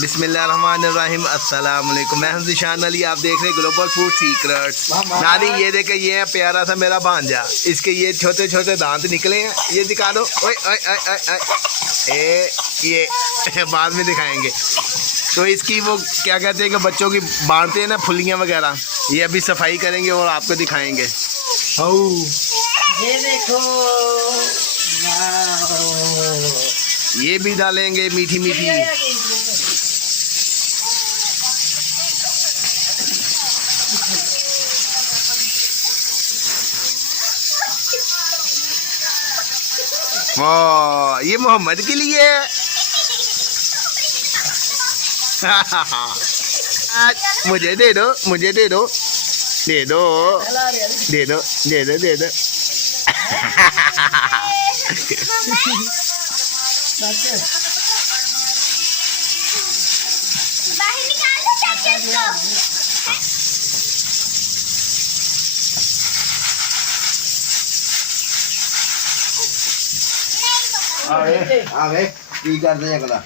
बिस्मिल्लाहिर्रहमानिर्रहीम अस्सलाम वालेकुम। मैं हूं ज़िशान अली, आप देख रहे हैं ग्लोबल फूड सीक्रेट्स। नानी ये देखे, ये है प्यारा सा मेरा भांजा, इसके ये छोटे छोटे दांत निकले हैं, ये दिखा दो। ओए ओए ओए ओए ओए, ये बाद में दिखाएंगे। तो इसकी वो क्या कहते हैं कि बच्चों की बांटते हैं ना फुलियाँ वगैरह, ये अभी सफाई करेंगे और आपको दिखाएंगे। ये देखो, ये भी डालेंगे मीठी मीठी। वाह, ये मोहम्मद के लिए है। मुझे दे दो, मुझे दे दो, दे दो, दे दो, दे दो, दे दो। आवे की करदे अगला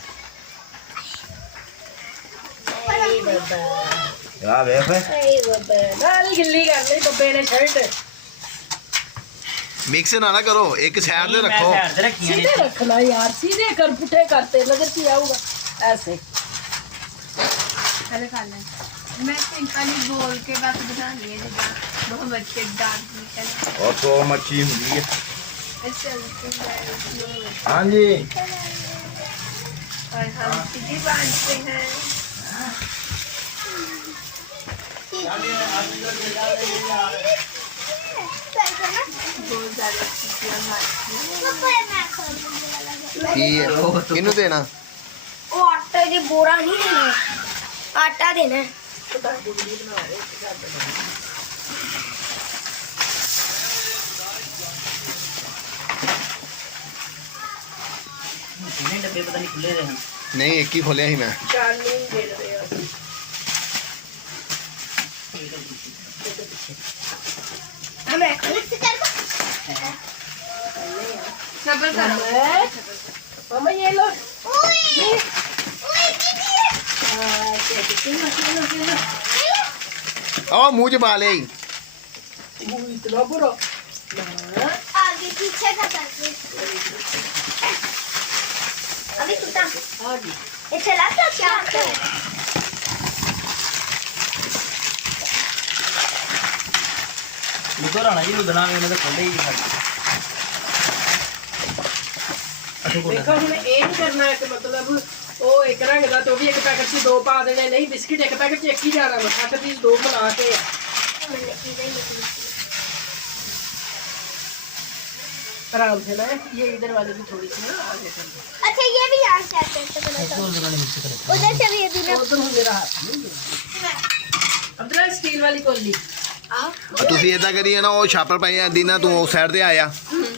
आ वे नाली गिल्ली कर ली बब्बे ने शर्ट। मिक्स ना करो, एक साइड में रखो। सीधे रखना यार, सीधे कर, पुठे करते नजर से आऊगा ऐसे। पहले खा लें। मैं सिंपल ही बोल के बस बना लिए दो बच्चे डांट निकल। और तो मच्छी हुई है। हां जी, और हम सीधी बांधते हैं। बहुत ज़्यादा किन्नू देना? वो आटे की बोरा नहीं देना, आटा देना है। डब्बे पता नहीं खुले रहे हैं। नहीं, एक ही खोलिया ही मैं। हमें सबर करो। मम्मा ये लो। ओ मुंह च पा ले। इतना बुरा। आगे पीछे का करते। अभी सुता। ये चला क्या? लुधियाना जी, लुधियाना में तो खोले ही नहीं। देखो ਹੁਣ ਇਹ ਨਹੀਂ ਕਰਨਾ ਹੈ कि मतलब ਉਹ ਇੱਕ ਰੰਗ ਦਾ तो भी एक पैकेट से दो पा देने, नहीं बिस्किट एक पैकेट से एक ही जाना, 60 पीस दो बना के। आराम से ना, ये इधर वाले भी थोड़ी सी ना आगे कर दो। अच्छा ये भी यहाँ से आते हैं उधर से भी ये उधर हो मेरा अब्दुल्ला स्टील वाली कोली। ਤੁਸੀਂ ਇਦਾਂ ਕਰੀਏ ਨਾ, ਉਹ ਛਾਪਰ ਪਾਈ ਆਂਦੀ ਨਾ, ਤੂੰ ਉਸ ਸਾਈਡ ਤੇ ਆਇਆ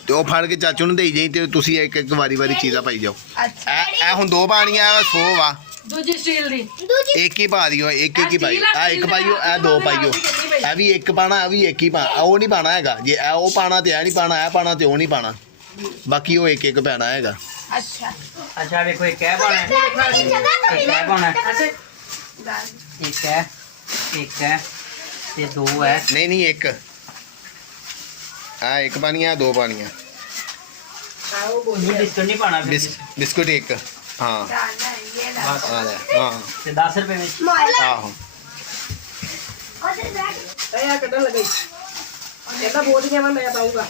ਤੇ ਉਹ ਫੜ ਕੇ ਚਾਚੂ ਨੂੰ ਦੇਈ ਜਾਈ ਤੇ ਤੁਸੀਂ ਇੱਕ ਇੱਕ ਵਾਰੀ ਵਾਰੀ ਚੀਜ਼ਾਂ ਪਾਈ ਜਾਓ। ਇਹ ਹੁਣ ਦੋ ਪਾਣੀਆਂ, ਇਹ 100 ਵਾ। ਦੂਜੀ ਸਟੀਲ ਦੀ ਇੱਕ ਹੀ ਪਾ ਦਿਓ, ਇੱਕ ਇੱਕ ਹੀ ਪਾਈਓ। ਇਹ ਇੱਕ ਪਾਈਓ, ਇਹ ਦੋ ਪਾਈਓ। ਇਹ ਵੀ ਇੱਕ ਪਾਣਾ, ਇਹ ਵੀ ਇੱਕ ਹੀ ਪਾ। ਉਹ ਨਹੀਂ ਪਾਣਾ ਹੈਗਾ, ਜੇ ਇਹ ਉਹ ਪਾਣਾ ਤੇ ਇਹ ਨਹੀਂ ਪਾਣਾ, ਇਹ ਪਾਣਾ ਤੇ ਉਹ ਨਹੀਂ ਪਾਣਾ, ਬਾਕੀ ਉਹ ਇੱਕ ਇੱਕ ਪੈਣਾ ਹੈਗਾ। अच्छा अच्छा देखो, एक है पाना है, एक है पाना है, एक है ये दो है। नहीं नहीं, एक आ एक पानी है, दो पानियाँ। बिस्कुट नहीं पाना, बिस्कुट एक। हाँ डालना है ये ला हाँ 10 रुपए में। आहो। तैयार करने लगे ऐसा बोल दिया, मैं पाऊंगा।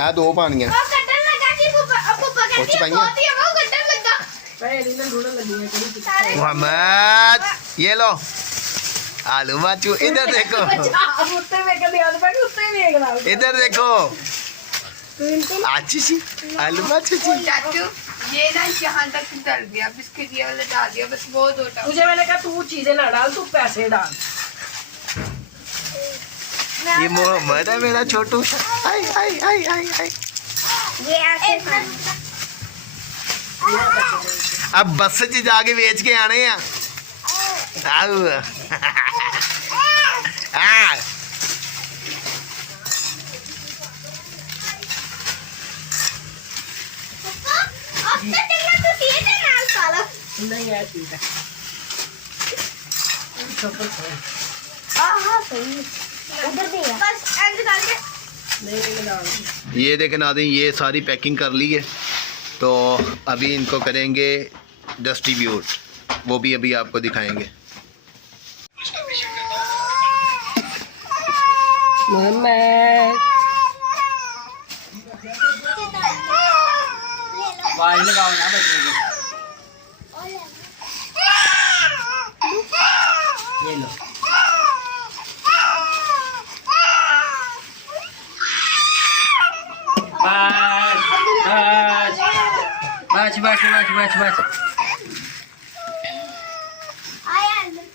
आ दो पानियाँ वो कटन लगा कि पप्पा कहती है बहुत ही वो कटन लगा। मैं नींद ढूंढने लगी है कहीं। मोहम्मद ये लो आलू माचू, इधर देखो, उत्ते में कभी याद पड़ी, उत्ते में एक ना इधर देखो। अच्छी सी आलू माचू जी। चाचू ये ना यहाँ तक डल गया, बिस्किट ये वाला डाल दिया, बस बहुत होता। तुझे मैंने कहा तू चीजें ना डाल, तू पैसे डाल। ये मोहम्मद है मेरा छोटू। हाय हाय हाय हाय हाय। ये ऐसे अब बस च जाके बेच के आने हैं। आओ। नहीं है ठीक है हाँ सही उधर भी है बस एंड करके नहीं लगाना ये देखें नाज़रीन, ये सारी पैकिंग कर ली है, तो अभी इनको करेंगे डिस्ट्रीब्यूट, वो भी अभी आपको दिखाएंगे। मोहम्मद वाई लगाओ ना बच्चे को ये लो बस बस बस बस बस बस आया अंदर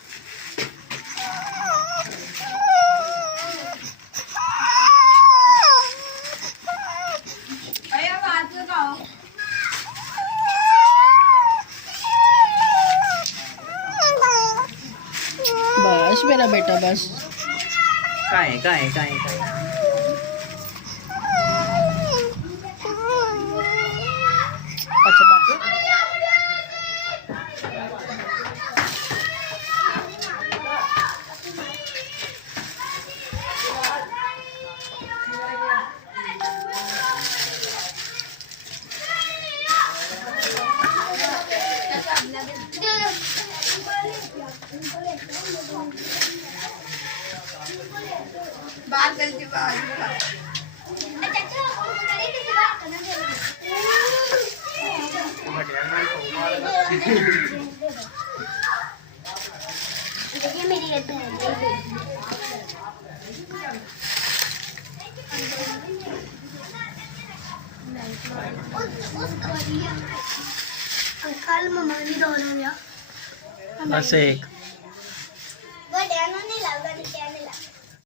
अरे आवाज लगाओ बस मेरा बेटा बस काहे काहे काहे काहे अच्छा बस बात करके बात अच्छा करे किसी बात करना देखिए मेरी ये तो कल मम्मा ने दौड़ा लिया बस एक वो डैनो नहीं लगा